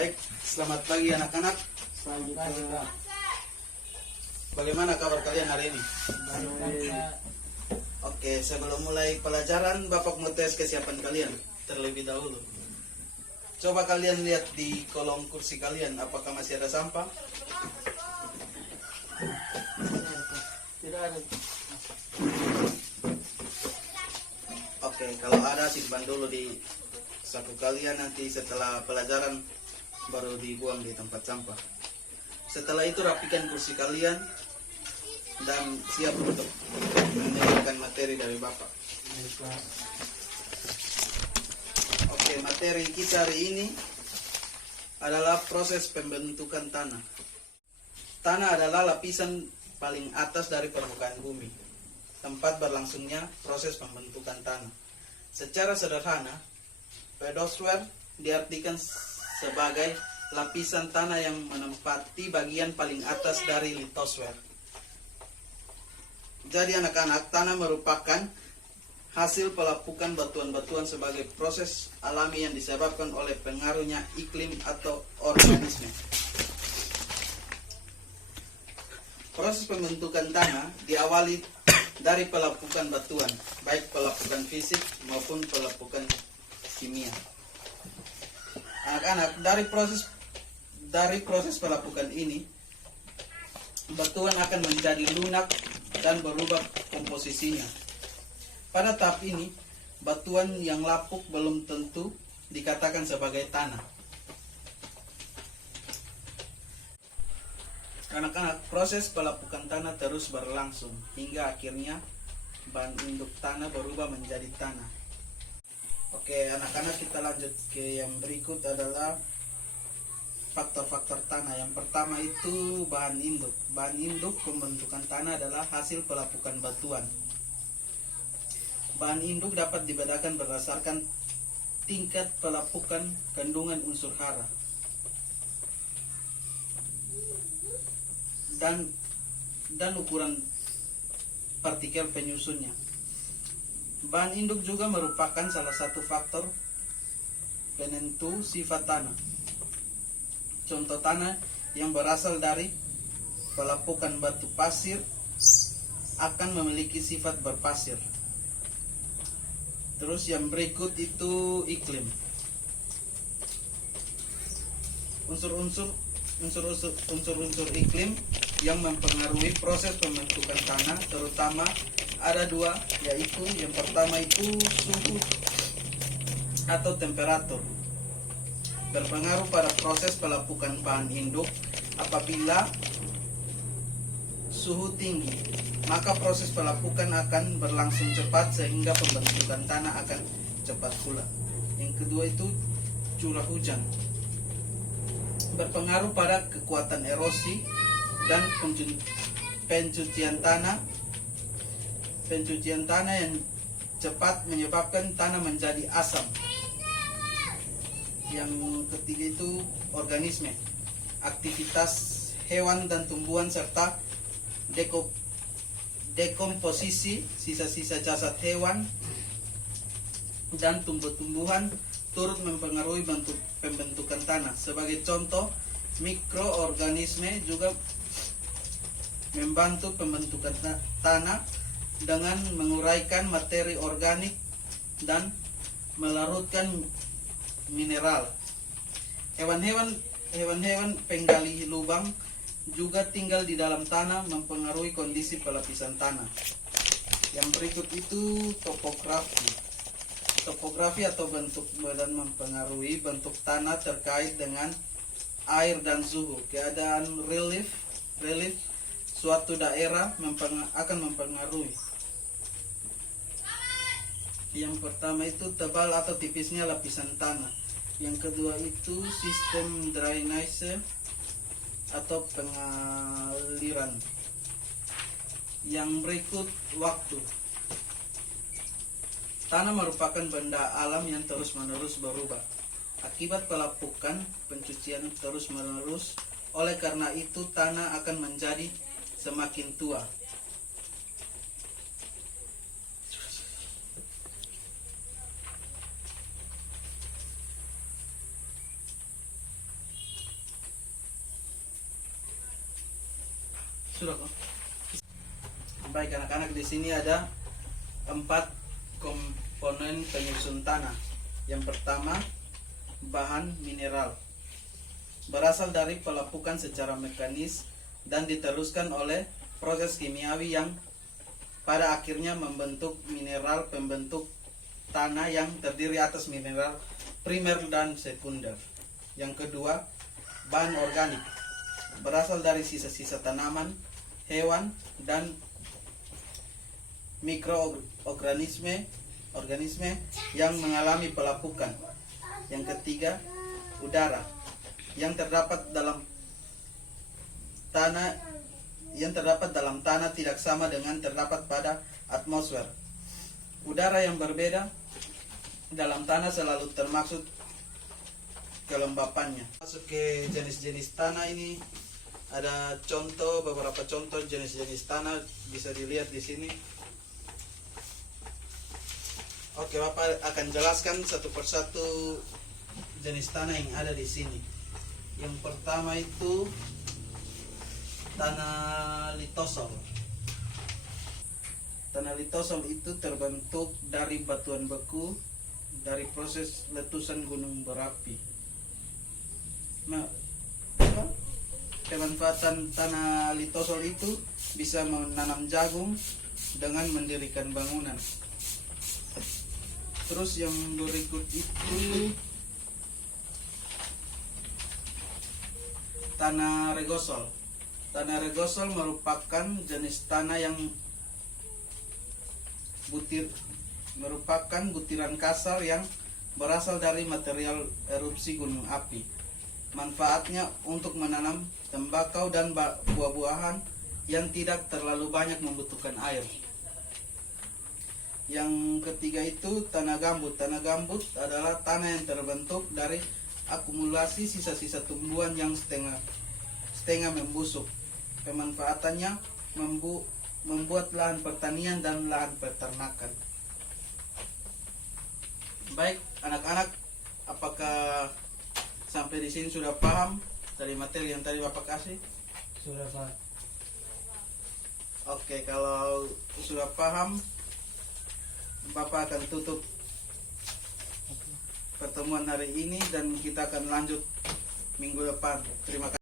Baik, selamat pagi anak-anak. Bagaimana kabar kalian hari ini? Oke, sebelum mulai pelajaran, Bapak mau tes kesiapan kalian terlebih dahulu. Coba kalian lihat di kolong kursi kalian, apakah masih ada sampah? Tidak ada. Oke, kalau ada simpan dulu di saku kalian, nanti setelah pelajaran baru dibuang di tempat sampah. Setelah itu rapikan kursi kalian dan siap untuk mendengarkan materi dari Bapak. Oke, materi kita hari ini adalah proses pembentukan tanah. Tanah adalah lapisan paling atas dari permukaan bumi, tempat berlangsungnya proses pembentukan tanah. Secara sederhana, pedosfer diartikan sebagai lapisan tanah yang menempati bagian paling atas dari litosfer. Jadi anak-anak, tanah merupakan hasil pelapukan batuan-batuan sebagai proses alami yang disebabkan oleh pengaruhnya iklim atau organisme. Proses pembentukan tanah diawali dari pelapukan batuan, baik pelapukan fisik maupun pelapukan kimia. Anak-anak, dari proses pelapukan ini, batuan akan menjadi lunak dan berubah komposisinya. Pada tahap ini, batuan yang lapuk belum tentu dikatakan sebagai tanah. Anak-anak, proses pelapukan tanah terus berlangsung hingga akhirnya bahan induk tanah berubah menjadi tanah. Oke, anak-anak, kita lanjut ke yang berikut adalah faktor-faktor tanah. Yang pertama itu bahan induk. Bahan induk pembentukan tanah adalah hasil pelapukan batuan. Bahan induk dapat dibedakan berdasarkan tingkat pelapukan kandungan unsur hara dan ukuran partikel penyusunnya. Bahan induk juga merupakan salah satu faktor penentu sifat tanah. Contoh tanah yang berasal dari pelapukan batu pasir akan memiliki sifat berpasir. Terus yang berikut itu iklim. Unsur-unsur iklim yang mempengaruhi proses pembentukan tanah terutama ada dua, yaitu yang pertama itu suhu atau temperatur. Berpengaruh pada proses pelapukan bahan induk. Apabila suhu tinggi, maka proses pelapukan akan berlangsung cepat sehingga pembentukan tanah akan cepat pula. Yang kedua itu curah hujan. Berpengaruh pada kekuatan erosi dan pencucian tanah. Pencucian tanah yang cepat menyebabkan tanah menjadi asam. Yang ketiga itu organisme, aktivitas hewan dan tumbuhan serta dekomposisi sisa-sisa jasad hewan dan tumbuh-tumbuhan turut mempengaruhi bentuk pembentukan tanah. Sebagai contoh, mikroorganisme juga membantu pembentukan tanah dengan menguraikan materi organik dan melarutkan mineral. Hewan-hewan penggali lubang juga tinggal di dalam tanah, mempengaruhi kondisi pelapisan tanah. Yang berikut itu topografi. Topografi atau bentuk badan mempengaruhi bentuk tanah terkait dengan air dan suhu. Keadaan relief suatu daerah akan mempengaruhi. Yang pertama itu tebal atau tipisnya lapisan tanah. Yang kedua itu sistem drainase atau pengaliran. Yang berikut waktu. Tanah merupakan benda alam yang terus-menerus berubah akibat pelapukan pencucian terus-menerus. Oleh karena itu tanah akan menjadi semakin tua. Sudah kok. Baik anak-anak, di sini ada 4 komponen penyusun tanah. Yang pertama, bahan mineral. Berasal dari pelapukan secara mekanis dan diteruskan oleh proses kimiawi yang pada akhirnya membentuk mineral pembentuk tanah yang terdiri atas mineral primer dan sekunder. Yang kedua, bahan organik. Berasal dari sisa-sisa tanaman, hewan, dan mikroorganisme yang mengalami pelapukan. Yang ketiga, udara yang terdapat dalam tanah tidak sama dengan terdapat pada atmosfer. Udara yang berbeda dalam tanah selalu termaksud kelembapannya. Masuk ke jenis-jenis tanah ini, ada beberapa contoh jenis-jenis tanah bisa dilihat di sini. Oke, Bapak akan jelaskan satu persatu jenis tanah yang ada di sini. Yang pertama itu tanah litosol. Tanah litosol itu terbentuk dari batuan beku dari proses letusan gunung berapi. Nah, pemanfaatan tanah litosol itu bisa menanam jagung dengan mendirikan bangunan. Terus yang berikut itu tanah regosol. Tanah regosol merupakan jenis tanah yang merupakan butiran kasar yang berasal dari material erupsi gunung api. Manfaatnya untuk menanam tembakau dan buah-buahan yang tidak terlalu banyak membutuhkan air. Yang ketiga itu tanah gambut. Tanah gambut adalah tanah yang terbentuk dari akumulasi sisa-sisa tumbuhan yang setengah membusuk. Pemanfaatannya membuat lahan pertanian dan lahan peternakan. Baik, anak-anak, apakah sampai di sini sudah paham dari materi yang tadi Bapak kasih? Sudah, Pak. Oke, kalau sudah paham, Bapak akan tutup pertemuan hari ini dan kita akan lanjut minggu depan. Terima kasih.